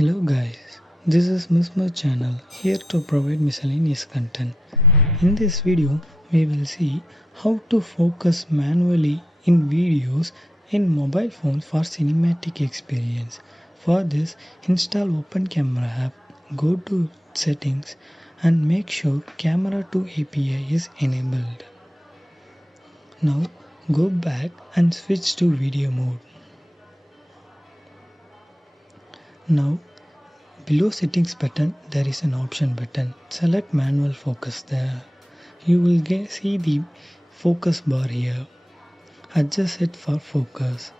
Hello guys, this is Musmo channel here to provide miscellaneous content. In this video, we will see how to focus manually in videos in mobile phones for cinematic experience. For this, install Open Camera app, go to settings and make sure Camera 2 API is enabled. Now go back and switch to video mode. Now below settings button there is an option button. Select manual focus there. You will see the focus bar here. Adjust it for focus.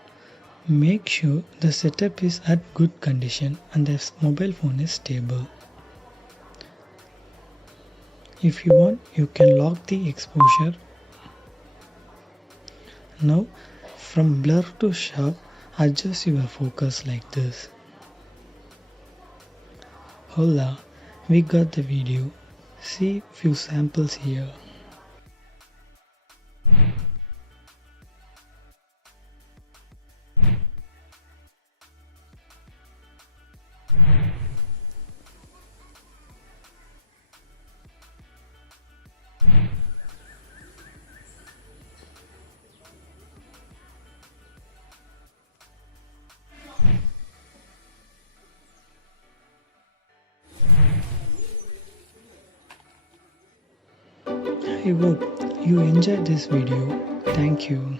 Make sure the setup is at good condition and the mobile phone is stable. If you want, you can lock the exposure. Now from blur to sharp, adjust your focus like this. Hola, we got the video. See few samples here. I hope you enjoyed this video. Thank you.